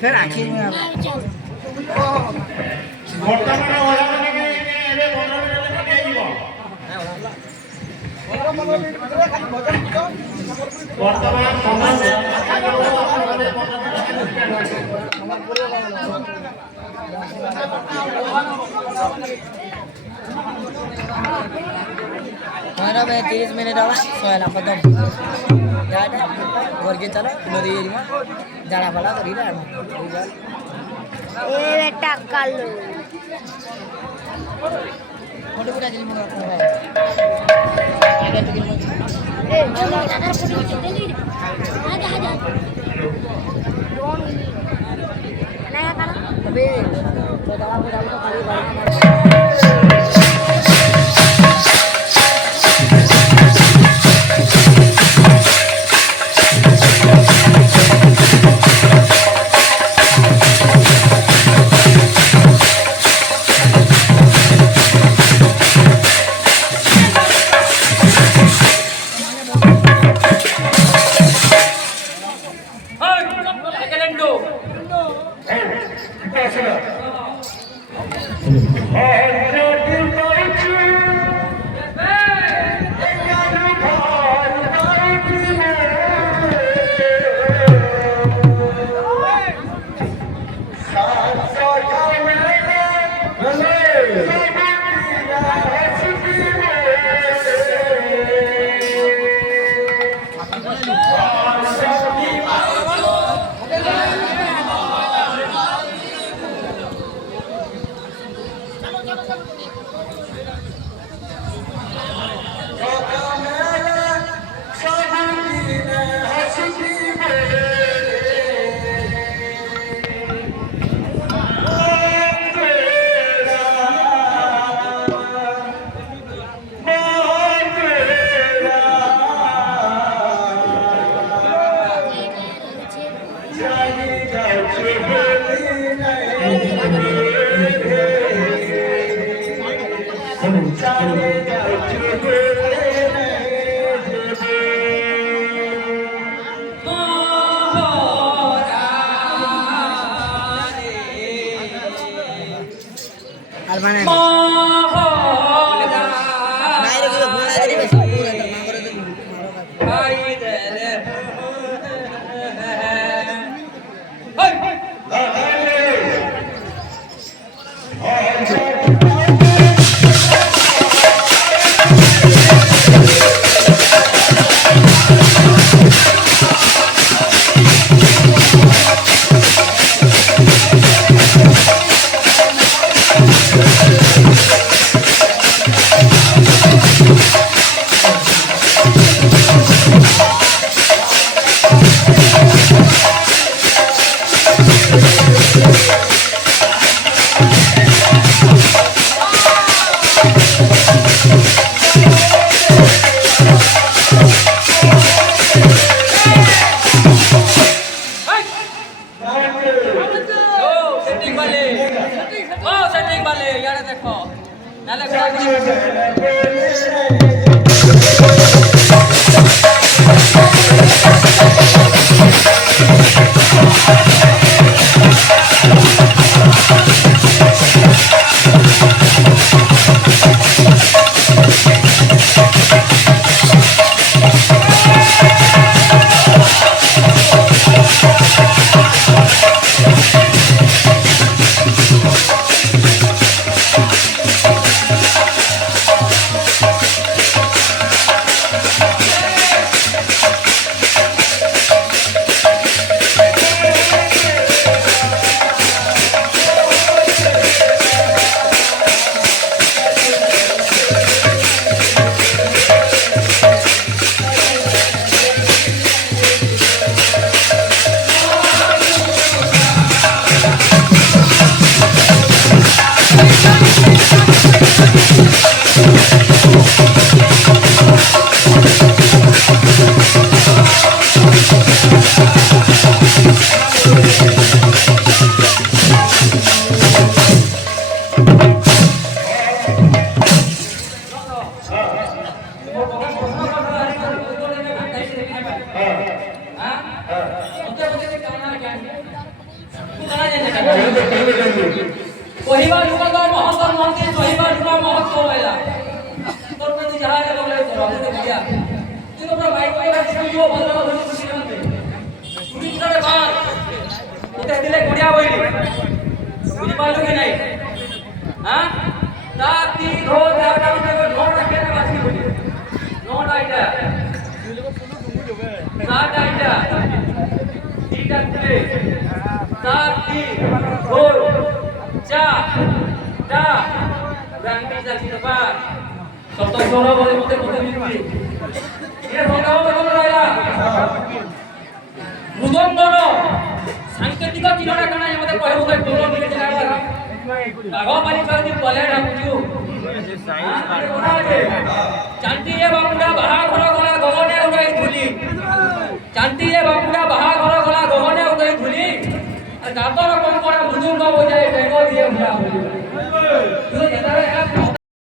फिर आखिर में ବର୍ତ୍ତମାନ ଓଳାମାନେ ଏବେ 15 ମିନିଟ୍ ହେଇଯିବ। ବର୍ତ୍ତମାନ ସମୟ हमारा में 30 मिनट होला सोयला पदम जाटा घर के चलो नदी एरिया जाड़ा वाला तो रीला ए बेटा कालो मोटे पूरा जल्दी मोड़ रखना है आगे तो गिर ए जल्दी दादा फोटो जल्दी आजा आजा कौन नया करा अबे तो दवा को डाल तो खाली बाहर Almana. Nairo kita bola tadi besok bola termangkut itu. କହିବା ଯୁଗ ମହତ୍ଵ ମହନ୍ତି କହିବା ଯୁଗ ମହତ୍ଵ ହେଲା তোর প্রতি যাহা লাগলে রবতে গিয়া কিন্তু আমরা বাইক বাইক শুনিও ভালো ভালো খুশি হতে শুনি তারে বাদ ওতে দিলে গড়িয়া বইলি বুঝি পারলো কি নাই হ্যাঁ তাতি ধো দাটা নোট রাখে না বাসি বলি নোট আইটা সাত আইটা তিনটা তুলে তাতি ধো চা টা রাঙ্গি যাচ্ছি তো পার সপ্তাহ সরো বলে মতে মতে মিলবি এ সদাও বলে রাইলা মুদন্দর সাংকেতিক চিহ্নটা কানা মতে কহে মতে কোন মিলে জানা বাঘ পালি পালি বলে ডাকুଛୁ চান্তি এ বামুডা বাহা ঘর গলা গগনে উড়াই ধুলি চান্তি এ বামুডা বাহা ঘর গলা গগনে উড়াই ধুলি আর গাতর কোন কোন মৃদুঙ্গ বজায় বেঙ্গ দিয়ে উড়া